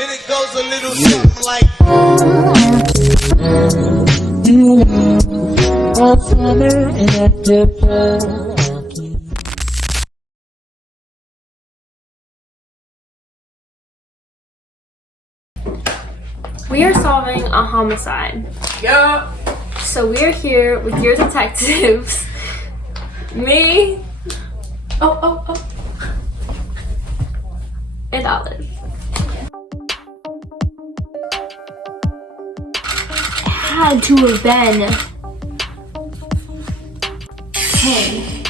And it goes a little something like. We are solving a homicide. Yeah. So we are here with your detectives. Me. Oh. And Olive. Had to have been King.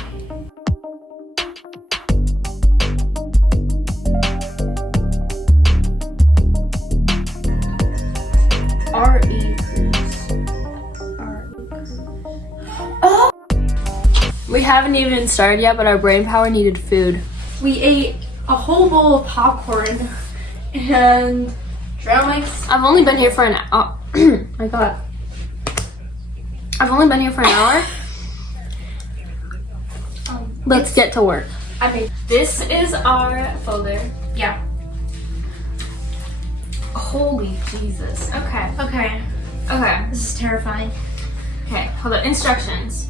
R.E. Cruz. Oh! We haven't even started yet, but our brain power needed food. We ate a whole bowl of popcorn and trail mix. I've only been here for an hour. My God. I've only been here for an hour. Let's get to work. This is our folder. Yeah. Holy Jesus. Okay. Okay. This is terrifying. Okay, hold on. Instructions.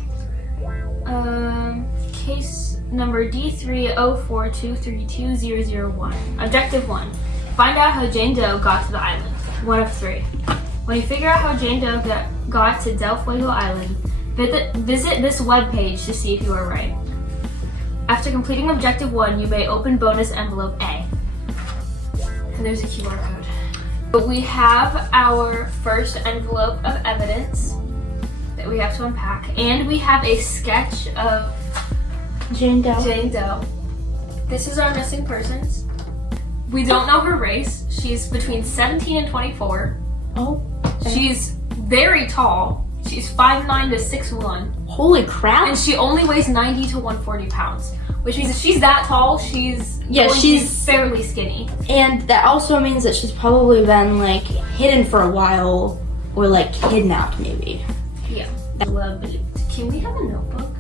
Case number D304232001. Objective 1. Find out how Jane Doe got to the island. 1 of 3. When you figure out how Jane Doe got to Del Fuego Island, visit this webpage to see if you are right. After completing Objective 1, you may open bonus envelope A. And there's a QR code. But we have our first envelope of evidence that we have to unpack, and we have a sketch of Jane Doe. This is our missing persons. We don't know her race. She's between 17 and 24. Oh. Okay. She's very tall. She's 5'9" to 6'1". Holy crap. And she only weighs 90 to 140 pounds. Which means if she's that tall, she's fairly skinny. And that also means that she's probably been like hidden for a while or like kidnapped maybe. Yeah. Lovely. Can we have a notebook?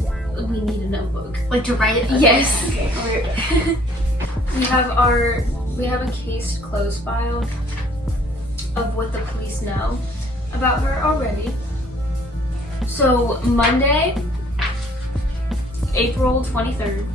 Yeah, we need a notebook. Like to write it? Yes. Okay. We have a case closed file of what the police know about her already. So Monday, April 23rd,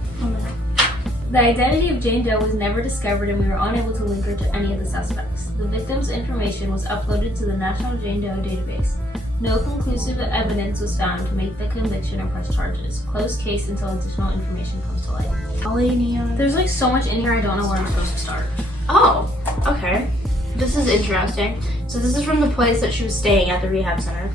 the identity of Jane Doe was never discovered and we were unable to link her to any of the suspects. The victim's information was uploaded to the National Jane Doe database. No conclusive evidence was found to make the conviction or press charges. Closed case until additional information comes to light. There's like so much in here I don't know where I'm supposed to start. Oh, okay. This is interesting. So this is from the place that she was staying at, the rehab center.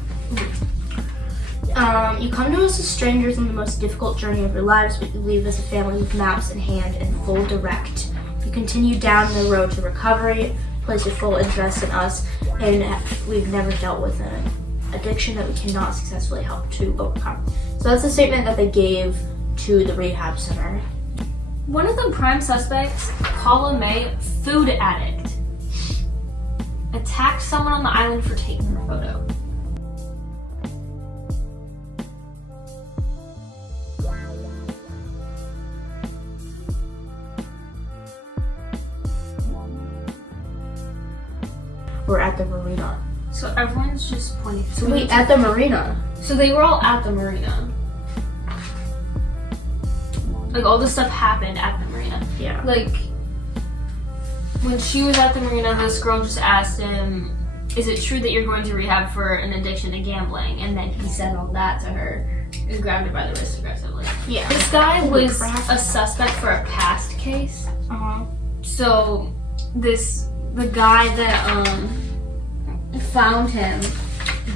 You come to us as strangers on the most difficult journey of your lives, but you leave as a family with maps in hand and full direct. You continue down the road to recovery, place your full interest in us, and we've never dealt with an addiction that we cannot successfully help to overcome. So that's a statement that they gave to the rehab center. One of the prime suspects, Paula May, food addict, attacked someone on the island for taking her photo. We're at the marina. So everyone's just pointing. So Wait, at the marina? So they were all at the marina. Like all this stuff happened at the marina. Yeah. Like when she was at the marina, this girl just asked him, "Is it true that you're going to rehab for an addiction to gambling?" And then he said all that to her and grabbed her by the wrist aggressively. Yeah. This guy was a suspect for a past case. So the guy that found him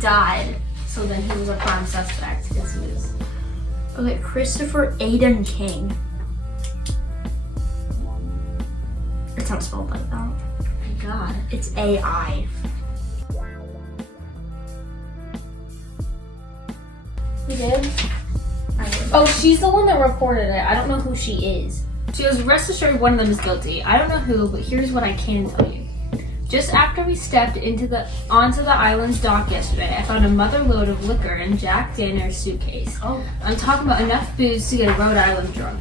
died. So then he was a prime suspect because he was. Okay, Christopher Aiden King. It's not spelled like that. Oh my God. It's AI. You did? I did. Oh, she's the one that reported it. I don't know who she is. She goes, rest assured one of them is guilty. I don't know who, but here's what I can tell you. Just after we stepped onto the island's dock yesterday, I found a mother load of liquor in Jack Danner's suitcase. Oh. I'm talking about enough booze to get a Rhode Island drunk.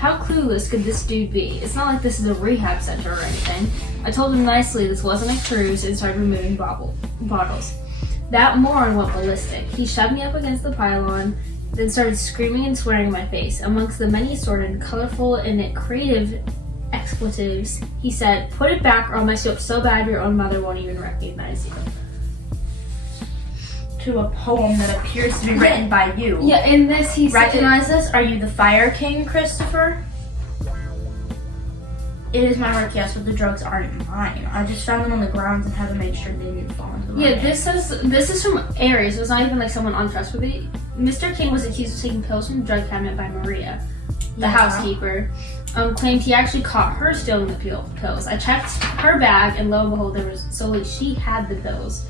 How clueless could this dude be? It's not like this is a rehab center or anything. I told him nicely this wasn't a cruise and started removing bottles. That moron went ballistic. He shoved me up against the pylon, then started screaming and swearing in my face. Amongst the many assorted, colorful, and creative expletives, he said, "Put it back or I'll mess you up so bad your own mother won't even recognize you." To a poem that appears to be written by you. Yeah, in this he Recognize this? Are you the Fire King, Christopher? It is my work, yes, but the drugs aren't mine. I just found them on the grounds and had to make sure they didn't fall into my hand. this is from Aries. It was not even like someone untrustworthy. Mr. King was accused of taking pills from the drug cabinet by Maria, the housekeeper. Claimed he actually caught her stealing the pills. I checked her bag, and lo and behold, she had the pills.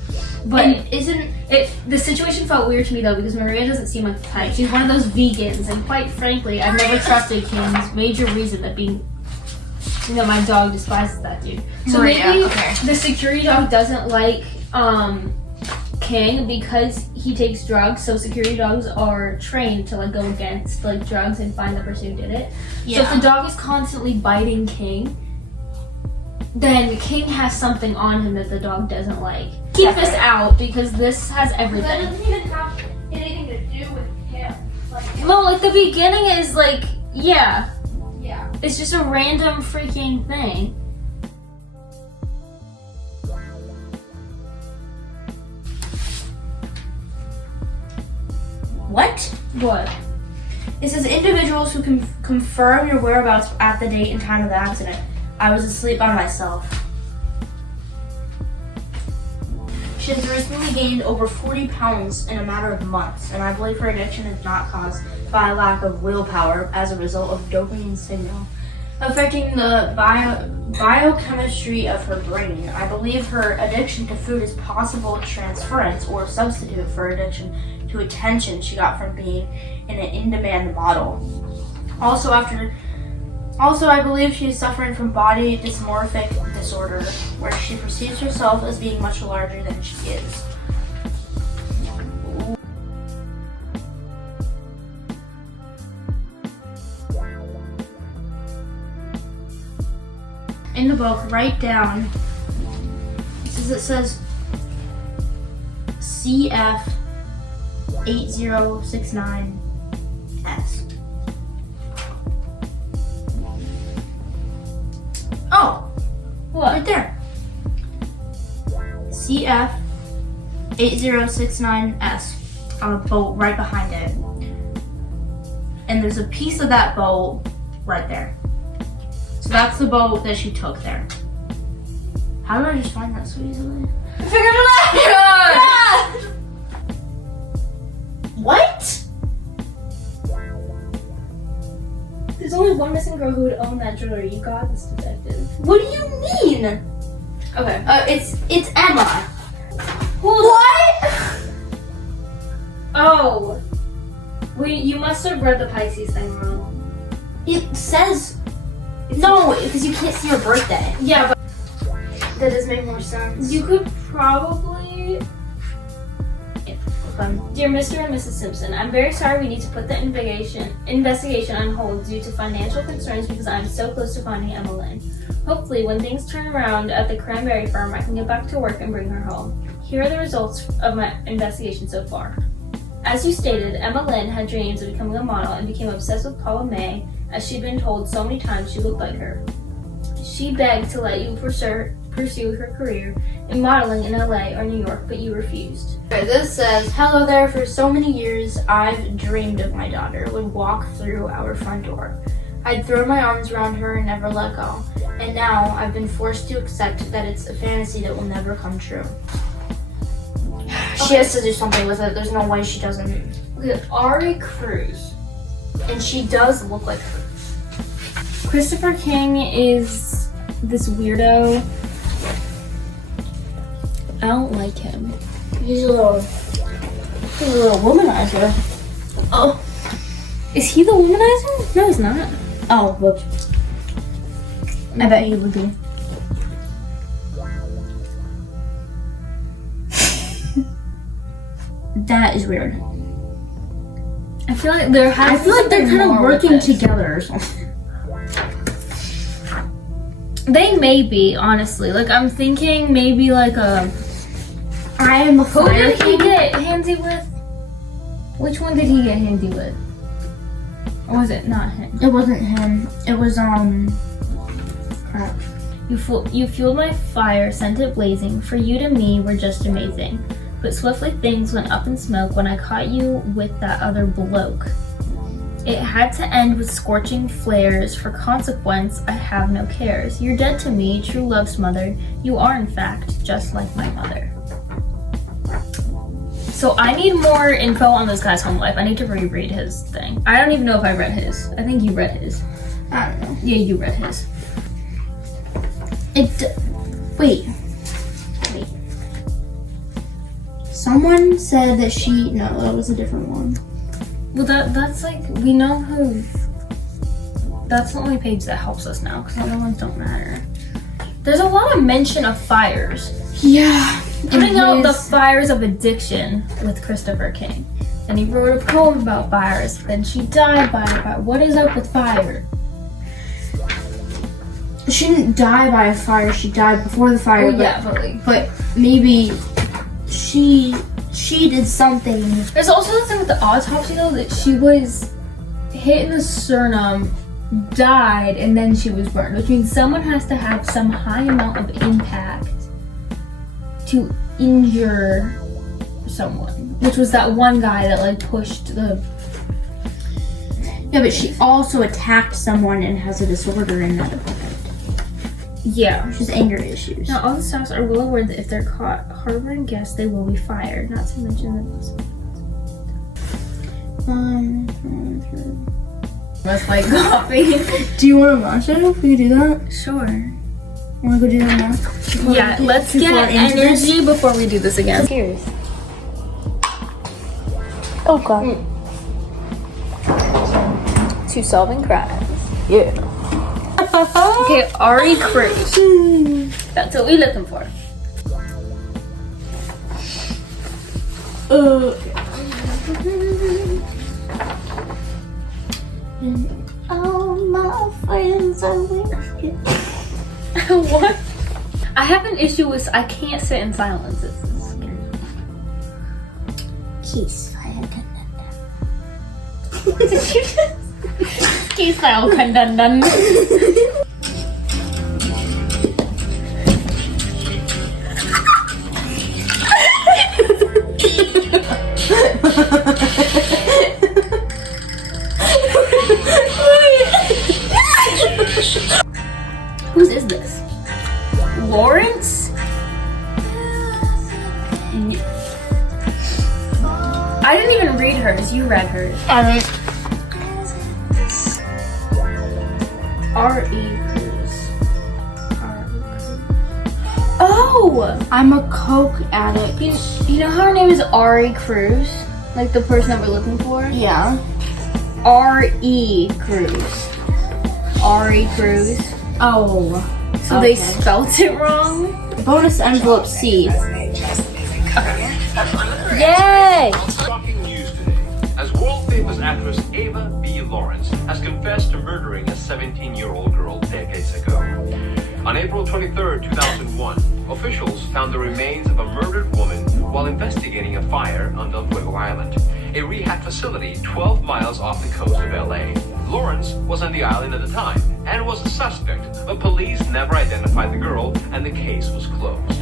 But the situation felt weird to me though, because Maria doesn't seem like the type. She's one of those vegans, and quite frankly, I've never trusted Kim's major reason that being, my dog despises that dude. So Maria, maybe the security dog doesn't like King because he takes drugs, so security dogs are trained to go against drugs and find the person who did it. Yeah. So if the dog is constantly biting King, then King has something on him that the dog doesn't like. Keep this out because this has everything. That doesn't even have anything to do with him. No, the beginning is Yeah. It's just a random freaking thing. What? It says individuals who can confirm your whereabouts at the date and time of the accident. I was asleep by myself. She has recently gained over 40 pounds in a matter of months, and I believe her addiction is not caused by a lack of willpower as a result of dopamine signal affecting the biochemistry of her brain. I believe her addiction to food is possible transference or substitute for addiction to attention she got from being in an in-demand model. Also, I believe she is suffering from body dysmorphic disorder, where she perceives herself as being much larger than she is. In the book, write down, it says CF 8069S. Oh, what? Right there. CF 8069S on a boat right behind it. And there's a piece of that boat right there. So that's the boat that she took there. How did I just find that so easily? I figured it out! Yeah! What? There's only one missing girl who would own that jewelry. You got this, detective. What do you mean? Okay. It's Emma. What? Oh. You must have read the Pisces thing wrong. It says... No, because you can't see her birthday. Yeah, but... That does make more sense. You could probably... Dear Mr. and Mrs. Simpson, I'm very sorry we need to put the investigation on hold due to financial concerns because I'm so close to finding Emma Lynn. Hopefully, when things turn around at the cranberry farm, I can get back to work and bring her home. Here are the results of my investigation so far. As you stated, Emma Lynn had dreams of becoming a model and became obsessed with Paula May, as she'd been told so many times she looked like her. She begged to let you pursue her career in modeling in LA or New York, but you refused. Okay, this says, hello there, for so many years I've dreamed of my daughter would walk through our front door. I'd throw my arms around her and never let go. And now I've been forced to accept that it's a fantasy that will never come true. She has to do something with it. There's no way she doesn't. Look at Ari Cruz. And she does look like her. Christopher King is this weirdo. I don't like him. He's a little womanizer. Oh. Is he the womanizer? No, he's not. Oh, whoops. I bet he would be. That is weird. I feel like they're kind of working together or something. They may be, honestly. Like, I'm thinking maybe like a... I am a Who fire did he king. get handsy with? Which one did he get handsy with? Or was it not him? It wasn't him. It was, crap. You fueled my fire, sent it blazing. For you to me were just amazing. But swiftly things went up in smoke when I caught you with that other bloke. It had to end with scorching flares. For consequence, I have no cares. You're dead to me, true love smothered. You are, in fact, just like my mother. So I need more info on this guy's home life. I need to reread his thing. I don't even know if I read his. I think you read his. I don't know. Yeah, you read his. Wait. Someone said that no, that was a different one. Well, that's like, we know who. That's the only page that helps us now, because other ones don't matter. There's a lot of mention of fires. Yeah. Putting out the fires of addiction with Christopher King. And he wrote a poem about fires. Then she died by a fire. What is up with fire? She didn't die by a fire. She died before the fire. Oh, yeah, but maybe she did something. There's also the thing with the autopsy, though, that she was hit in the sternum, died, and then she was burned. Which means someone has to have some high amount of impact to injure someone. Which was that one guy that, like, pushed the... Yeah, but she also attacked someone and has a disorder in that. Yeah. She's anger issues. Now, all the staffs are well aware that if they're caught harboring guests, they will be fired. Not to mention that that's like coffee. Do you want to watch it if we do that? Sure. Want to go do that now? Yeah, let's get energy before we do this again. Cheers. Oh god. To solving crimes. Yeah. Okay, Ari Cruz. That's what we're looking for. All my friends are wicked. What? I have an issue with I can't sit in silence. It's scary. Kiss fire. Did you just keep style dun. Whose is this? Lawrence? I didn't even read hers. You read hers. R.E. Cruz. Oh! I'm a coke addict. You know how her name is Ari Cruz? Like the person that we're looking for? Yeah. R.E. Cruz. Ari Cruz. Oh. So they spelt it wrong? Bonus envelope C. Yay! Shocking news today, as world-famous actress Ava B. Lawrence has confessed to murdering a 17-year-old girl decades ago. On April 23, 2001, officials found the remains of a murdered woman while investigating a fire on Del Fuego Island, a rehab facility 12 miles off the coast of LA. Lawrence was on the island at the time and was a suspect, but police never identified the girl and the case was closed.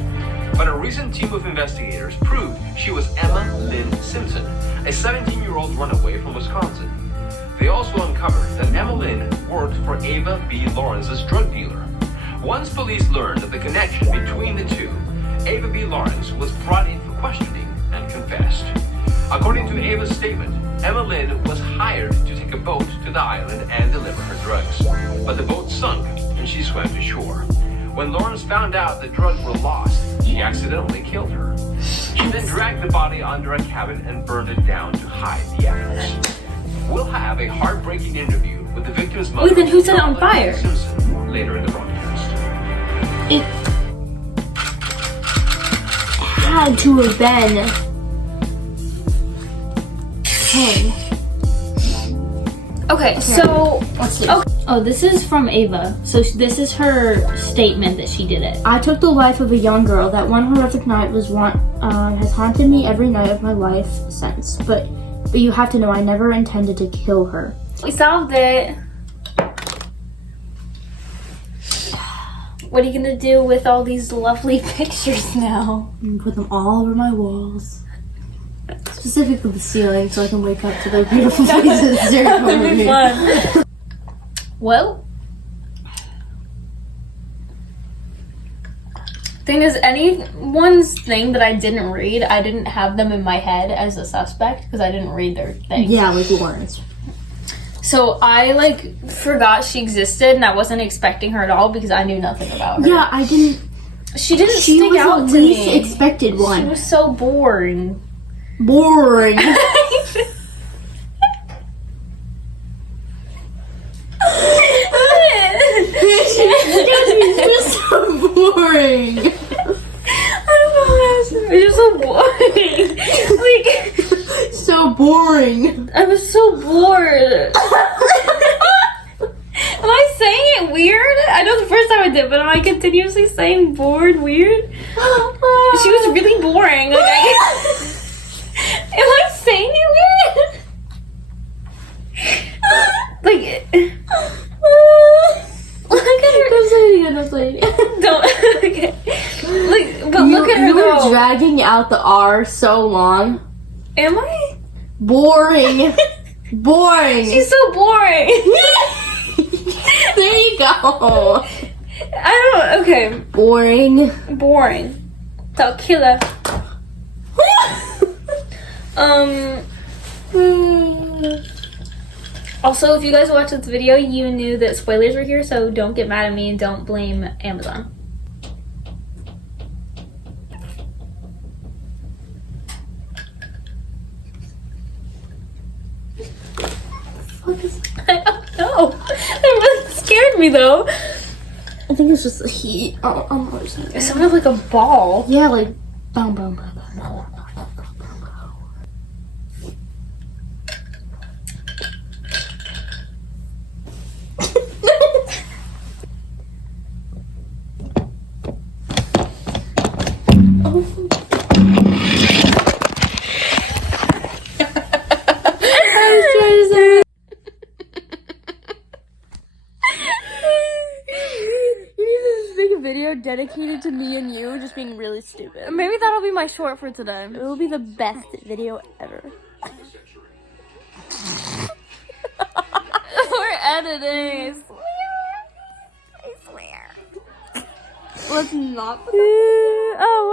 But a recent team of investigators proved she was Emma Lynn Simpson, a 17-year-old runaway from Wisconsin. They also uncovered that Emma Lynn worked for Ava B. Lawrence's drug dealer. Once police learned of the connection between the two, Ava B. Lawrence was brought in for questioning and confessed. According to Ava's statement, Emma Lynn was hired to take a boat to the island and deliver her drugs. But the boat sunk and she swam to shore. When Lawrence found out the drugs were lost, she accidentally killed her. She then dragged the body under a cabin and burned it down to hide the evidence. We'll have a heartbreaking interview with the victim's mother. Wait, then who set it on Emma fire? Lynn Simpson, later in the broadcast. It had to have been him. Okay, so Let's see. Okay. Oh, this is from Ava. So this is her statement that she did it. I took the life of a young girl. That one horrific night has haunted me every night of my life since. But you have to know, I never intended to kill her. We solved it. What are you gonna do with all these lovely pictures now? I'm gonna put them all over my walls. Specifically the ceiling, so I can wake up to their beautiful faces. That would be fun. Well, thing is, anyone's thing that I didn't read, I didn't have them in my head as a suspect because I didn't read their thing. Yeah, like Lawrence. So I like forgot she existed, and I wasn't expecting her at all because I knew nothing about her. Yeah, I didn't. She didn't She stick was out the to least me. expected She one. was so boring. Boring. She's so boring. I don't know what else. It was so boring. Like, So boring. I was so bored. Am I saying it weird? I know the first time I did, but am I continuously saying bored weird? She was really boring. Like, am I saying it weird? Like, look at her. Don't say it again. Don't say it again. Don't. Okay. Like, but look at her You were though. dragging out the R so long. Am I? Boring. Boring. She's so boring. There you go. I don't. Okay. Boring. Boring. The killer. Also, if you guys watched this video, you knew that spoilers were here, so don't get mad at me and don't blame Amazon. I don't know. It really scared me though. I think it's just the heat. Oh, It sounded like a ball. yeah, like boom, boom, boom, boom. Video dedicated to me and you just being really stupid. Maybe that'll be my short for today. It will be the best video ever. We're editing. I swear. Let's not. Oh